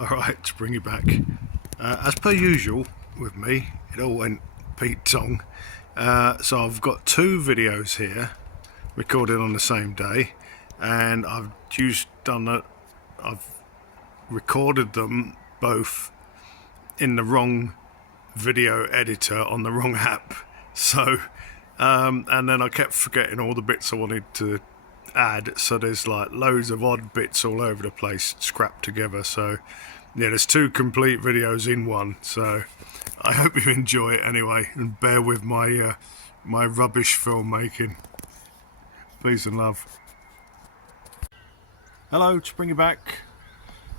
Alright, to bring you back. As per usual with me, it all went Pete Tong. So I've got two videos here recorded on the same day, and I've recorded them both in the wrong video editor on the wrong app. So and then I kept forgetting all the bits I wanted to add, so there's like loads of odd bits all over the place scrapped together. So yeah, there's two complete videos in one, so I hope you enjoy it anyway, and bear with my my rubbish filmmaking. Peace and love. Hello, to bring you back.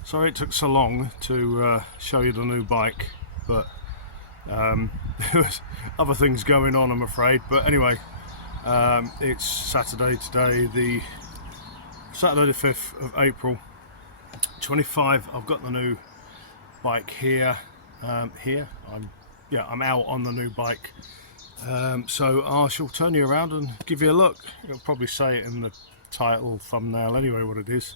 Sorry it took so long to show you the new bike, but there was other things going on, I'm afraid. But anyway, it's Saturday today, the Saturday the 5th of April 25. I've got the new bike here. I'm out on the new bike. So I shall turn you around and give you a look. You'll probably say it in the title, thumbnail anyway, what it is.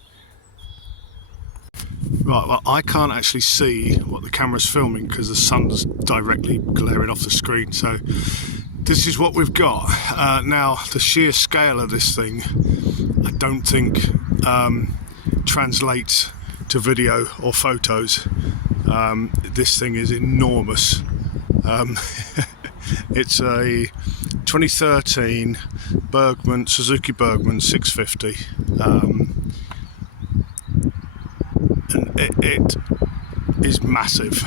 Right, well, I can't actually see what the camera's filming because the sun's directly glaring off the screen, so this is what we've got. Now, the sheer scale of this thing, I don't think translates to video or photos. This thing is enormous. It's a 2013 Suzuki Burgman 650. And it is massive.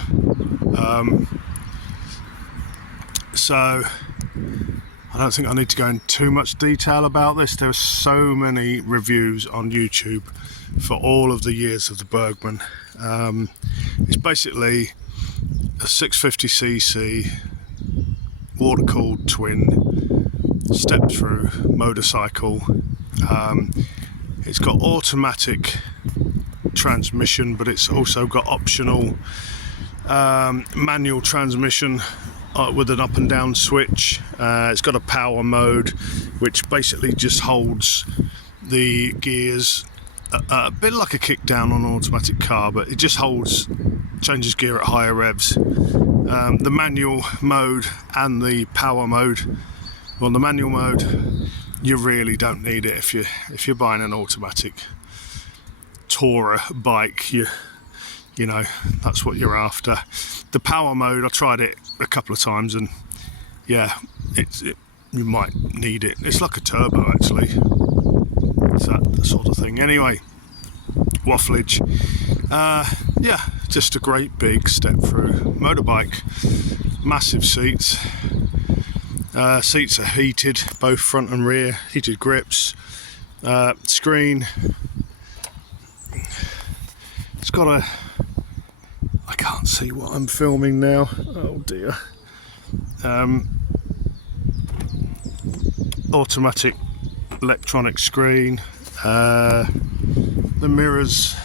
So I don't think I need to go into too much detail about this. There are so many reviews on YouTube for all of the years of the Burgman. It's basically a 650cc water-cooled twin step-through motorcycle. It's got automatic transmission, but it's also got optional manual transmission with an up and down switch. It's got a power mode which basically just holds the gears a bit like a kick down on an automatic car, but it just changes gear at higher revs. The manual mode and the power mode, well, the manual mode, you really don't need it if you're buying an automatic tourer bike. You know, that's what you're after. The power mode, I tried it a couple of times, and yeah, you might need it. It's like a turbo actually. It's that sort of thing. Anyway, wafflage. Yeah, just a great big step through motorbike. Massive seats. Seats are heated, both front and rear. Heated grips. Screen. It's got I can't see what I'm filming now. Oh dear. Automatic electronic screen. The mirrors,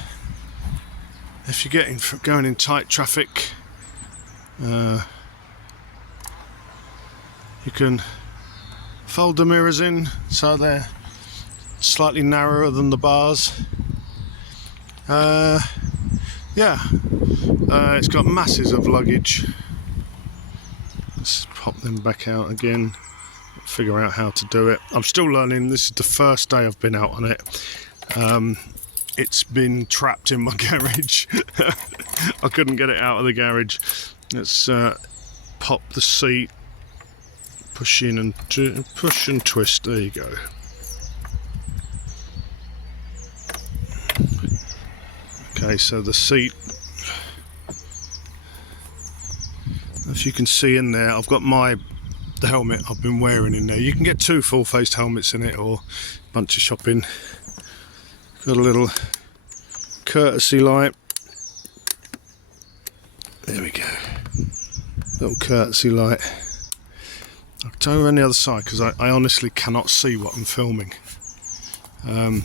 if you're going in tight traffic, you can fold the mirrors in so they're slightly narrower than the bars. It's got masses of luggage. Let's pop them back out again, figure out how to do it. I'm still learning. This is the first day I've been out on it. It's been trapped in my garage. I couldn't get it out of the garage. Let's pop the seat, push in and push and twist. There you go. Okay, so the seat, if you can see in there, I've got the helmet I've been wearing in there. You can get two full-faced helmets in it, or a bunch of shopping. Got a little courtesy light. There we go. Little courtesy light. I'll turn around the other side because I honestly cannot see what I'm filming.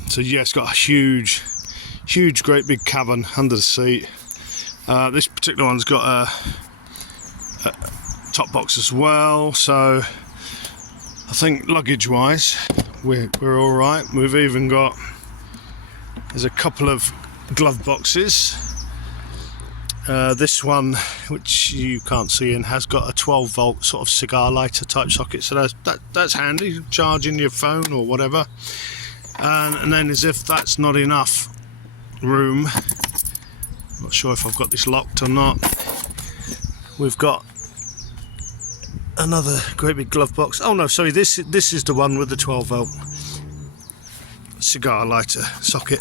So yeah, it's got a huge, great big cavern under the seat. This particular one's got a top box as well, so I think luggage wise we're all right. We've even got, there's a couple of glove boxes This one, which you can't see in, has got a 12 volt sort of cigar lighter type socket, so that's handy, charging your phone or whatever. And then, as if that's not enough room, I'm not sure if I've got this locked or not, we've got another great big glove box. Oh no, sorry, this is the one with the 12 volt cigar lighter socket.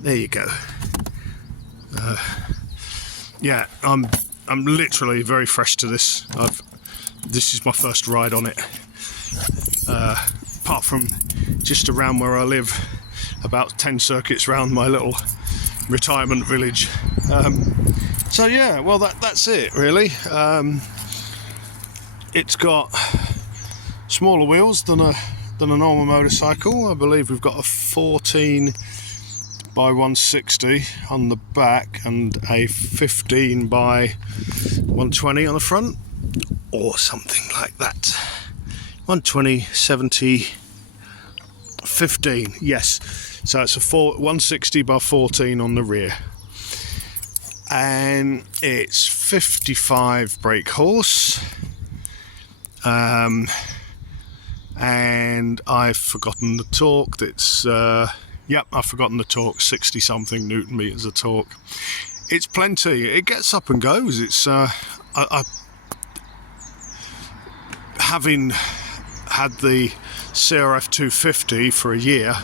There you go. Yeah, I'm literally very fresh to this. This is my first ride on it. Apart from just around where I live, about 10 circuits around my little retirement village. So yeah, well that's it really. It's got smaller wheels than a normal motorcycle. I believe we've got a 14 by 160 on the back and a 15 by 120 on the front, or something like that. 120, 70, 15, yes. So it's a 160 by 14 on the rear, and it's 55 brake horse. And I've forgotten the torque. It's yep, I've forgotten the torque. 60 something Newton meters of torque. It's plenty. It gets up and goes. It's having had the CRF 250 for a year,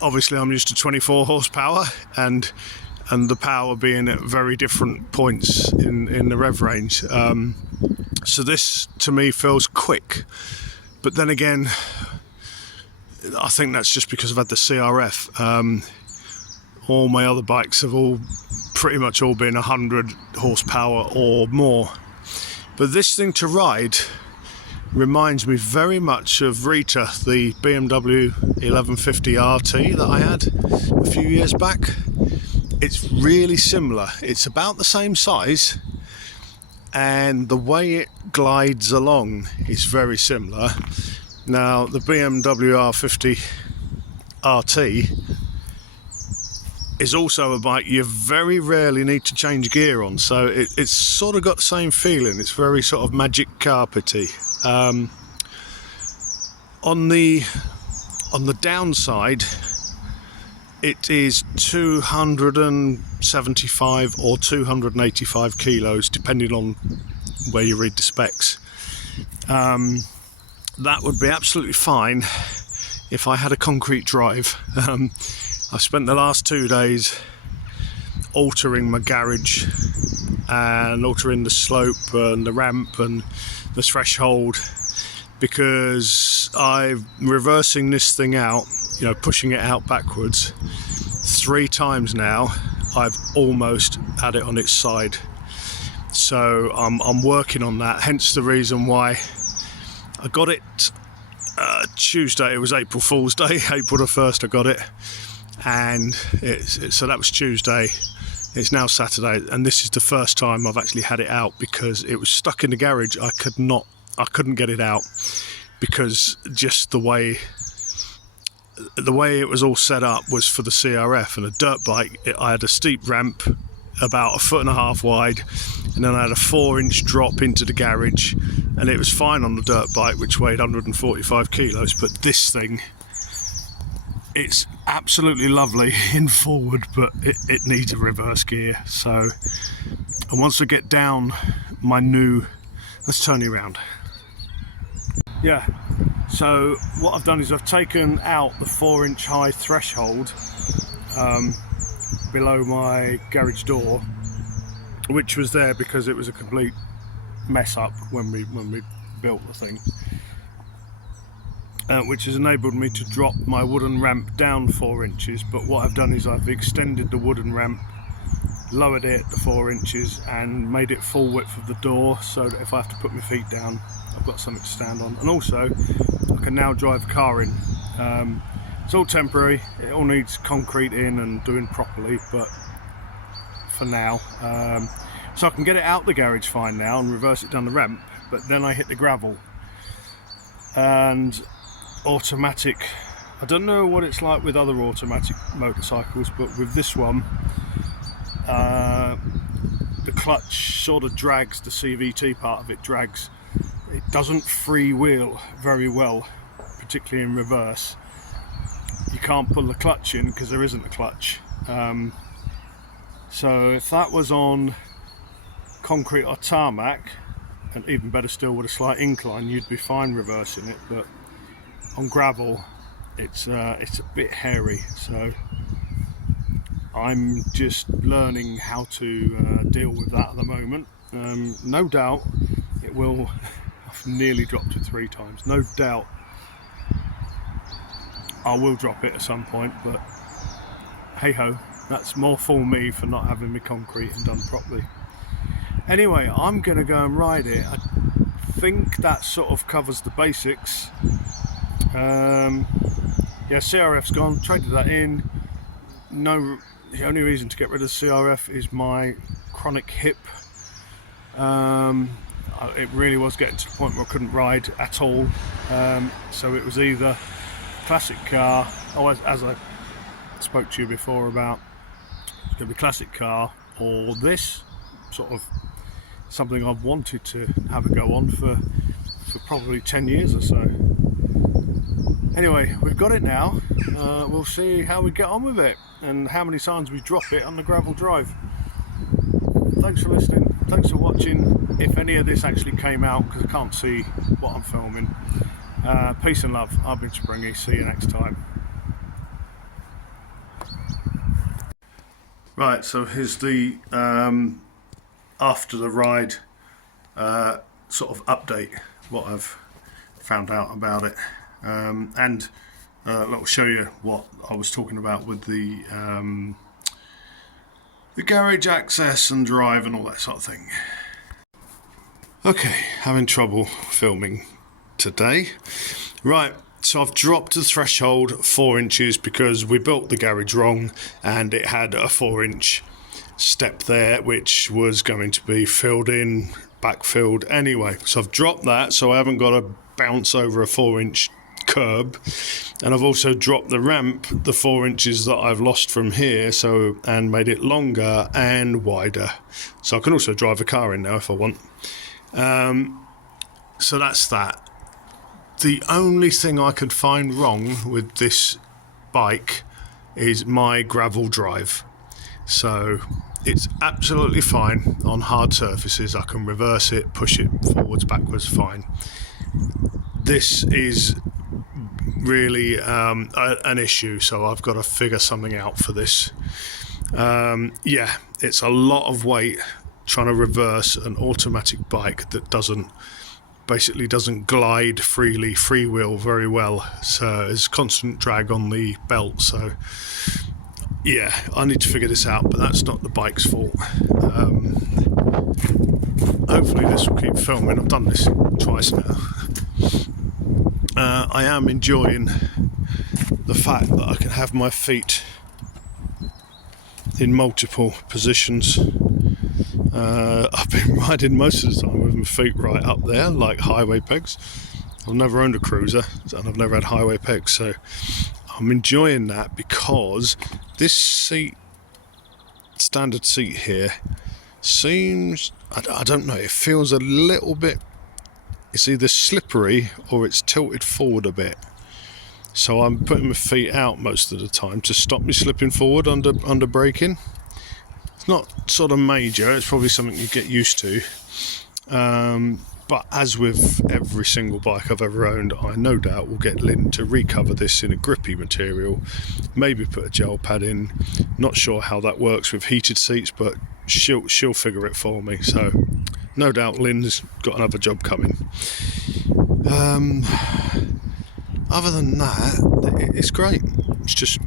obviously I'm used to 24 horsepower and the power being at very different points in the rev range. So this to me feels quick, but then again, I think that's just because I've had the CRF. All my other bikes have pretty much all been 100 horsepower or more. But this thing to ride reminds me very much of Rita, the BMW 1150 RT that I had a few years back. It's really similar. It's about the same size, and the way it glides along is very similar. Now, the BMW R50 RT is also a bike you very rarely need to change gear on, so it's sort of got the same feeling. It's very sort of magic carpety. On the downside, it is 275 or 285 kilos, depending on where you read the specs. That would be absolutely fine if I had a concrete drive. I've spent the last 2 days altering my garage and altering the slope and the ramp and the threshold, because I'm reversing this thing out, pushing it out backwards 3 times now. I've almost had it on its side, so I'm working on that, hence the reason why I got it Tuesday. It was April Fool's Day, April the 1st I got it, and so that was Tuesday. It's now Saturday, and this is the first time I've actually had it out, because it was stuck in the garage. I couldn't get it out, because just the way it was all set up was for the CRF, and a dirt bike. I had a steep ramp about 1.5 foot wide, and then I had a 4-inch drop into the garage, and it was fine on the dirt bike, which weighed 145 kilos. But this thing, it's absolutely lovely in forward, but it needs a reverse gear. So, and once I get down my new, let's turn you around. Yeah, so what I've done is I've taken out the 4-inch high threshold below my garage door, which was there because it was a complete mess up when we built the thing, which has enabled me to drop my wooden ramp down 4 inches. But what I've done is I've extended the wooden ramp, lowered it to 4 inches, and made it full width of the door, so that if I have to put my feet down, I've got something to stand on. And also I can now drive the car in. It's all temporary, it all needs concrete in and doing properly, but for now, so I can get it out the garage fine now and reverse it down the ramp. But then I hit the gravel, and automatic, I don't know what it's like with other automatic motorcycles, but with this one, the clutch sort of drags, the CVT part of it drags. It doesn't freewheel very well, particularly in reverse. You can't pull the clutch in because there isn't a clutch. So if that was on concrete or tarmac, and even better still with a slight incline, you'd be fine reversing it, but on gravel it's a bit hairy, so I'm just learning how to deal with that at the moment. No doubt it will. I've nearly dropped it 3 times. No doubt I will drop it at some point, but hey ho, that's more for me for not having my concrete and done properly. Anyway, I'm gonna go and ride it. I think that sort of covers the basics. Yeah, CRF's gone, traded that in. No, the only reason to get rid of the CRF is my chronic hip. It really was getting to the point where I couldn't ride at all. So it was either classic car, or as I spoke to you before about, it's going to be classic car, or this sort of something I've wanted to have a go on for probably 10 years or so. Anyway, we've got it now. We'll see how we get on with it and how many times we drop it on the gravel drive. Thanks for listening, thanks for watching. If any of this actually came out, because I can't see what I'm filming. Peace and love. I've been Springy. See you next time. Right, so here's the after the ride sort of update, what I've found out about it, and I'll show you what I was talking about with the garage access and drive and all that sort of thing. Okay, having trouble filming today. Right, so I've dropped the threshold 4 inches because we built the garage wrong and it had a 4-inch step there which was going to be filled in, backfilled anyway. So I've dropped that so I haven't got to bounce over a 4-inch curb, and I've also dropped the ramp, the 4 inches that I've lost from here, so, and made it longer and wider, so I can also drive a car in now if I want. So that's that. The only thing I could find wrong with this bike is my gravel drive. So it's absolutely fine on hard surfaces. I can reverse it, push it forwards, backwards, fine. This is really an issue, so I've got to figure something out for this. Yeah, it's a lot of weight trying to reverse an automatic bike that basically doesn't glide freely, freewheel very well, so there's constant drag on the belt. So yeah, I need to figure this out, but that's not the bike's fault. Hopefully this will keep filming. I've done this twice now. I am enjoying the fact that I can have my feet in multiple positions. I've been riding most of the time with my feet right up there, like highway pegs. I've never owned a cruiser and I've never had highway pegs, so I'm enjoying that because this seat, standard seat here, seems, I don't know, it feels a little bit, it's either slippery or it's tilted forward a bit. So I'm putting my feet out most of the time to stop me slipping forward under braking. It's not sort of major, it's probably something you get used to. But as with every single bike I've ever owned, I no doubt will get Lynn to recover this in a grippy material, maybe put a gel pad in. Not sure how that works with heated seats, but she'll figure it for me. So no doubt Lynn's got another job coming. Other than that, it's great. It's just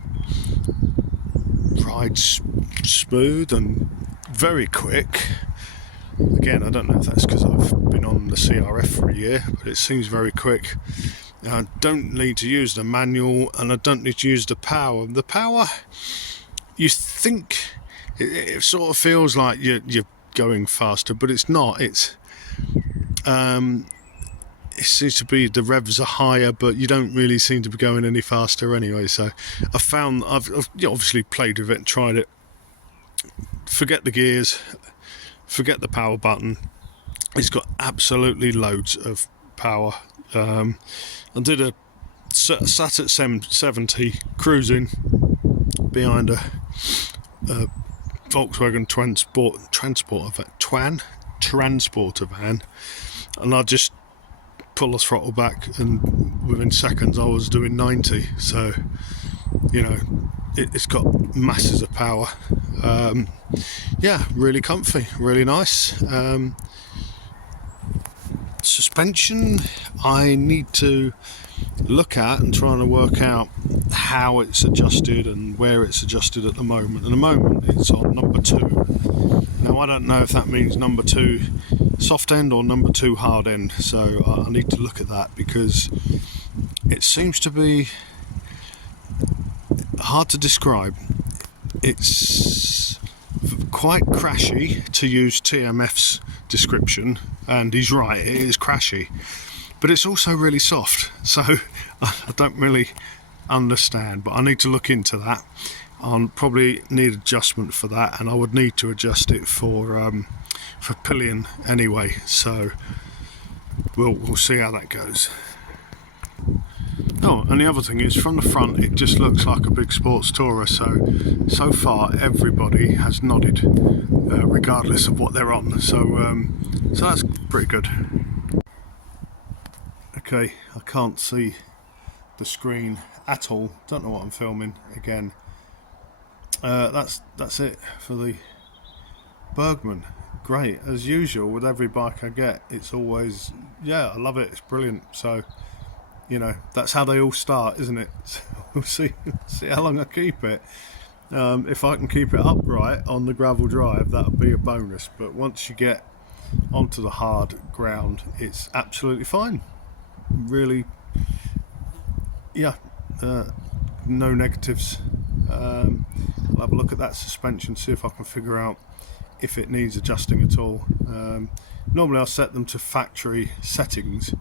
rides smooth and very quick. Again, I don't know if that's because I've been on the CRF for a year, but it seems very quick. I don't need to use the manual and I don't need to use the power. The power, you think, it sort of feels like you're going faster, but it's not. It seems to be the revs are higher, but you don't really seem to be going any faster anyway. So I found I've obviously played with it and tried it forget the gears, forget the power button. It's got absolutely loads of power. I did a sat at 70 cruising behind a Volkswagen transporter van, and I just pull the throttle back, and within seconds I was doing 90. So you know, it's got masses of power. Yeah, really comfy, really nice. Suspension, I need to look at and trying to work out how it's adjusted and where it's adjusted at the moment. At the moment it's on number 2. Now I don't know if that means number 2 soft end or number 2 hard end, so I need to look at that, because it seems to be hard to describe. It's quite crashy, to use TMF's description, and he's right, it is crashy, but it's also really soft, so I don't really understand, but I need to look into that. I'll probably need adjustment for that, and I would need to adjust it for pillion anyway, so we'll see how that goes. Oh, and the other thing is, from the front it just looks like a big sports tourer, so far everybody has nodded, regardless of what they're on, so that's pretty good. Okay, I can't see the screen at all, don't know what I'm filming again. That's it for the Burgman. Great, as usual with every bike I get, it's always, yeah, I love it, it's brilliant. So you know, that's how they all start, isn't it? So we'll see how long I keep it. If I can keep it upright on the gravel drive, that would be a bonus, but once you get onto the hard ground, it's absolutely fine. Really, yeah, no negatives. I'll have a look at that suspension, see if I can figure out if it needs adjusting at all. Normally I'll set them to factory settings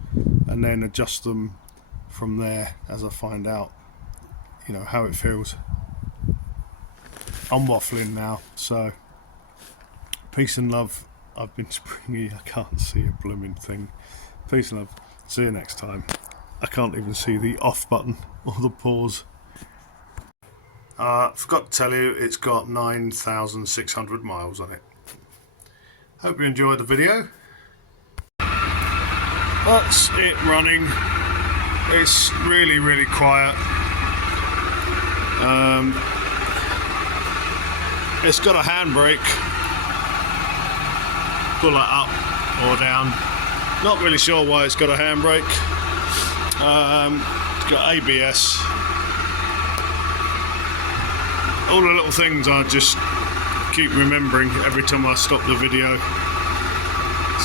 and then adjust them from there as I find out, you know, how it feels. I'm waffling now, so peace and love. I've been springy, I can't see a blooming thing. Peace and love, see you next time. I can't even see the off button or the pause. Forgot to tell you, it's got 9,600 miles on it. Hope you enjoyed the video. That's it running. It's really quiet. It's got a handbrake. Pull that up or down. Not really sure why it's got a handbrake. It's got ABS. All the little things I just keep remembering every time I stop the video.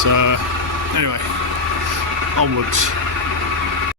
So anyway, onwards.